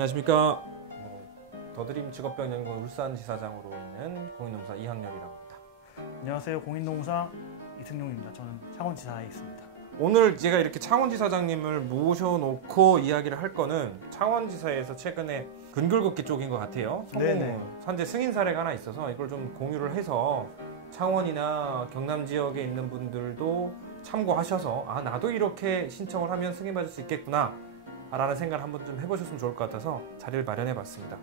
안녕하십니까. 더드림 직업병연구 울산지사장으로 있는 공인노무사 이학렬이라고 합니다. 안녕하세요. 공인노무사 이승용입니다. 저는 창원지사에 있습니다. 오늘 제가 이렇게 창원지사장님을 모셔놓고 이야기를 할 거는 창원지사에서 최근에 근골걷기 쪽인 것 같아요. 성공 산재 승인 사례가 하나 있어서 이걸 좀 공유를 해서 창원이나 경남 지역에 있는 분들도 참고하셔서 아 나도 이렇게 신청을 하면 승인받을 수 있겠구나 라는 생각을 한번 좀 해보셨으면 좋을 것 같아서 자리를 마련해 봤습니다.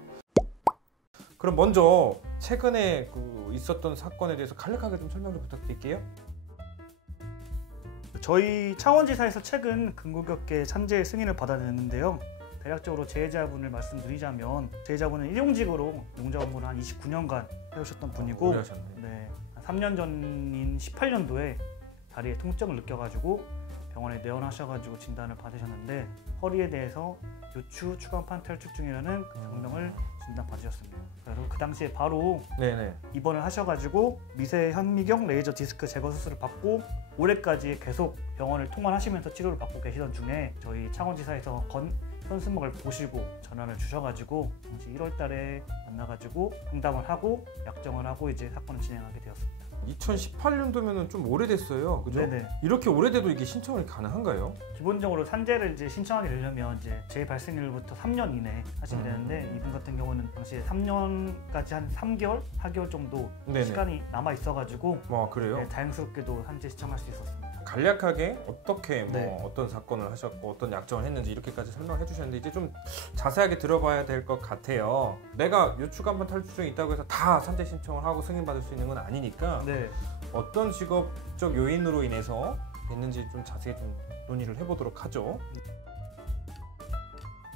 그럼 먼저 최근에 있었던 사건에 대해서 간략하게 좀 설명 좀 부탁드릴게요. 저희 창원지사에서 최근 근골격계 산재 승인을 받아냈는데요. 대략적으로 재해자분을 말씀드리자면 재해자분은 일용직으로 용접 업무를 한 29년간 해오셨던 분이고 네, 3년 전인 18년도에 다리에 통증을 느껴가지고 병원에 내원하셔가지고 진단을 받으셨는데 허리에 대해서 요추 추간판 탈출증이라는 병명을 진단받으셨습니다. 그래서 그 당시에 바로 입원을 하셔가지고 미세 현미경 레이저 디스크 제거 수술을 받고 올해까지 계속 병원을 통원하시면서 치료를 받고 계시던 중에 저희 창원지사에서 현수막을 보시고 전화를 주셔가지고 당시 1월달에 만나가지고 상담을 하고 약정을 하고 이제 사건을 진행하게 되었습니다. 2018년도면은 좀 오래됐어요, 그죠? 네네. 이렇게 오래돼도 이게 신청이 가능한가요? 기본적으로 산재를 이제 신청하게 되려면 이제 재발생일부터 3년 이내 하시게 되는데 이분 같은 경우는 당시에 3년까지 한 3개월, 4개월 정도 시간이 남아 있어가지고 그래요? 네, 다행스럽게도 산재 신청할 수 있었습니다. 간략하게 어떻게 어떤 사건을 하셨고 어떤 약정을 했는지 이렇게까지 설명을 해주셨는데 이제 좀 자세하게 들어봐야 될 것 같아요. 내가 요추간판 탈출증이 있다고 해서 다 산재 신청을 하고 승인받을 수 있는 건 아니니까 어떤 직업적 요인으로 인해서 됐는지 좀 자세히 좀 논의를 해보도록 하죠.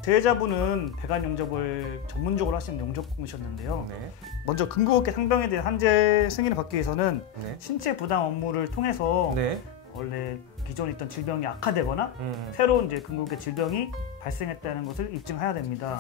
재해자분은 배관 용접을 전문적으로 하시는 용접공이셨는데요. 먼저 근골격계 상병에 대한 산재 승인을 받기 위해서는 신체 부담 업무를 통해서 원래 기존에 있던 질병이 악화되거나 새로운 이제 근골격계 질병이 발생했다는 것을 입증해야 됩니다.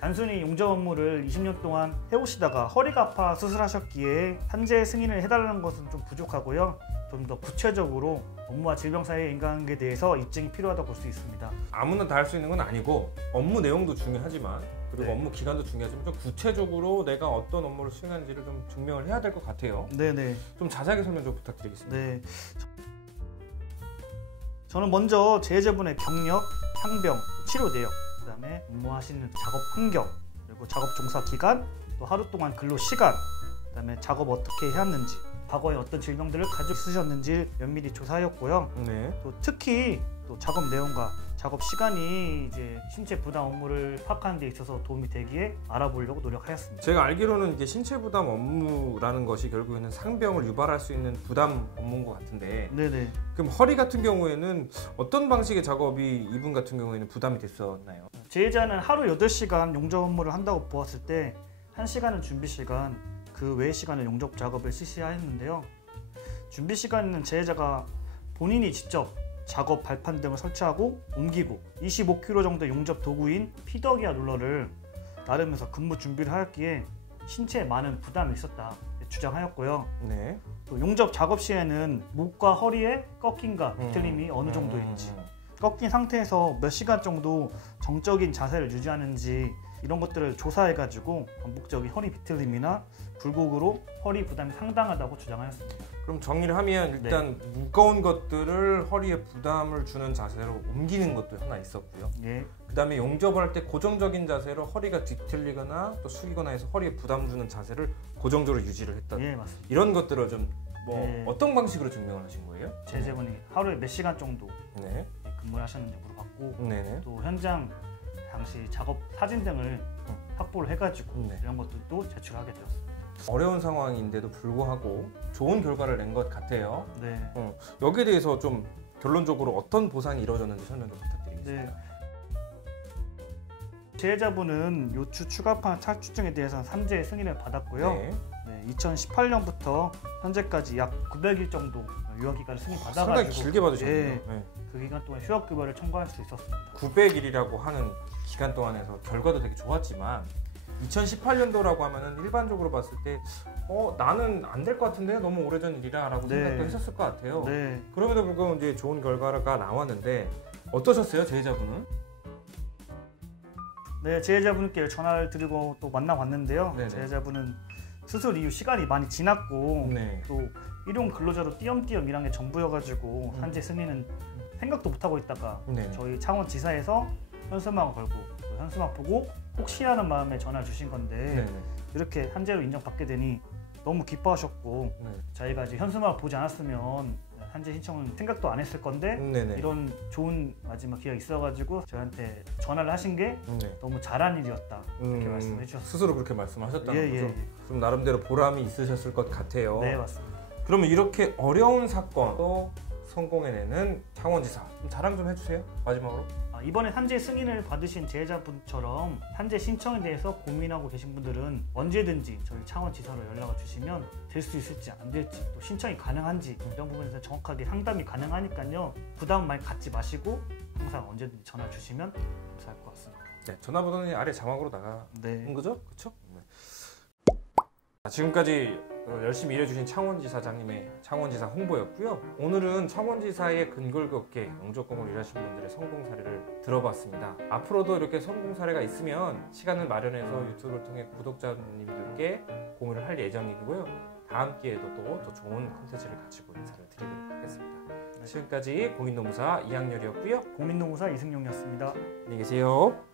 단순히 용접 업무를 20년 동안 해오시다가 허리가 아파 수술하셨기에 산재 승인을 해달라는 것은 좀 부족하고요. 좀 더 구체적으로 업무와 질병 사이의 인과관계에 대해서 입증이 필요하다고 볼 수 있습니다. 아무나 다 할 수 있는 건 아니고 업무 내용도 중요하지만 그리고 업무 기간도 중요하지만 좀 구체적으로 내가 어떤 업무를 수행하는지를 좀 증명을 해야 될 것 같아요. 좀 자세하게 설명 좀 부탁드리겠습니다. 저는 먼저 재해자분의 경력, 상병, 치료 내역, 그 다음에 업무하시는 작업 환경, 그리고 작업 종사 기간, 또 하루 동안 근로 시간, 그 다음에 작업 어떻게 해왔는지, 과거에 어떤 질병들을 가지고 쓰셨는지 면밀히 조사하였고요. 또 특히 또 작업 내용과 작업 시간이 이제 신체 부담 업무를 파악하는 데 있어서 도움이 되기에 알아보려고 노력하였습니다. 제가 알기로는 이게 신체 부담 업무라는 것이 결국에는 상병을 유발할 수 있는 부담 업무인 것 같은데 그럼 허리 같은 경우에는 어떤 방식의 작업이 이분 같은 경우에는 부담이 됐었나요? 재해자는 하루 8시간 용접 업무를 한다고 보았을 때 1시간은 준비 시간, 그 외의 시간은 용접 작업을 실시하였는데요. 준비 시간에는 재해자가 본인이 직접 작업 발판 등을 설치하고 옮기고 25kg 정도의 용접 도구인 피더기와 롤러를 나르면서 근무 준비를 하였기에 신체에 많은 부담이 있었다 주장하였고요. 또 용접 작업 시에는 목과 허리의 꺾임과 비틀림이 어느 정도인지 꺾인 상태에서 몇 시간 정도 정적인 자세를 유지하는지 이런 것들을 조사해가지고 반복적인 허리 비틀림이나 굴곡으로 허리 부담이 상당하다고 주장하였습니다. 그럼 정리를 하면 일단 무거운 것들을 허리에 부담을 주는 자세로 옮기는 것도 하나 있었고요. 그 다음에 용접을 할 때 고정적인 자세로 허리가 뒤틀리거나 또 숙이거나 해서 허리에 부담 주는 자세를 고정적으로 유지를 했다. 맞습니다. 이런 것들을 좀 어떤 방식으로 증명을 하신 거예요? 재해자분이 하루에 몇 시간 정도 근무를 하셨는지 물어봤고 또 현장 당시 작업 사진 등을 확보를 해가지고 이런 것들도 제출하게 되었습니다. 어려운 상황인데도 불구하고 좋은 결과를 낸 것 같아요. 여기에 대해서 좀 결론적으로 어떤 보상이 이루어졌는지 설명 좀 부탁드리겠습니다. 재해자분은 요추 추간판 탈출증에 대해서는 산재 승인을 받았고요. 2018년부터 현재까지 약 900일 정도 유효기간을 승인받아가지고 상당히 길게 받으셨네요. 그 기간 동안 휴학급여를 청구할 수 있었습니다. 900일이라고 하는 기간 동안에서 결과도 되게 좋았지만 2018년도라고 하면은 일반적으로 봤을 때 나는 안 될 것 같은데 너무 오래전 일이라 라고 생각도 했었을 것 같아요. 그럼에도 불구하고 이제 좋은 결과가 나왔는데 어떠셨어요, 재해자분은? 네, 재해자분께 전화를 드리고 또 만나봤는데요. 네네. 재해자분은 수술 이후 시간이 많이 지났고 네. 또 일용 근로자로 띄엄띄엄 일한 게 전부여가지고 산재 승인은 생각도 못하고 있다가 네. 저희 창원지사에서 현수막을 걸고 또 현수막 보고 혹시라는 마음에 전화를 주신 건데 네. 이렇게 산재로 인정받게 되니 너무 기뻐하셨고 네. 저희가 이제 현수막을 보지 않았으면 산재 신청은 생각도 안 했을 건데 네네. 이런 좋은 마지막 기회가 있어가지고 저한테 전화를 하신 게 네. 너무 잘한 일이었다 이렇게 말씀해 주셨어요. 스스로 그렇게 말씀하셨다는 거죠? 예. 좀 나름대로 보람이 있으셨을 것 같아요. 네, 맞습니다. 그러면 이렇게 어려운 사건도 성공해내는 창원지사, 좀 자랑 좀 해주세요. 마지막으로. 이번에 산재 승인을 받으신 재해자분처럼 산재 신청에 대해서 고민하고 계신 분들은 언제든지 저희 창원지사로 연락을 주시면 될 수 있을지 안 될지 또 신청이 가능한지 이런 부분에서 정확하게 상담이 가능하니까요. 부담 많이 갖지 마시고 항상 언제든지 전화 주시면 감사할 것 같습니다. 네, 전화번호는 아래 자막으로 나가는 네. 거죠? 그렇죠? 네. 지금까지 열심히 일해주신 창원지사장님의 창원지사 홍보였고요. 오늘은 창원지사의 근골격계 영조공을 일하신 분들의 성공 사례를 들어봤습니다. 앞으로도 이렇게 성공 사례가 있으면 시간을 마련해서 유튜브를 통해 구독자님들께 공유를 할 예정이고요. 다음 기회에도 또 더 좋은 콘텐츠를 가지고 인사를 드리도록 하겠습니다. 지금까지 공인노무사 이학렬이었고요. 공민노무사 이승용이었습니다. 안녕히 계세요.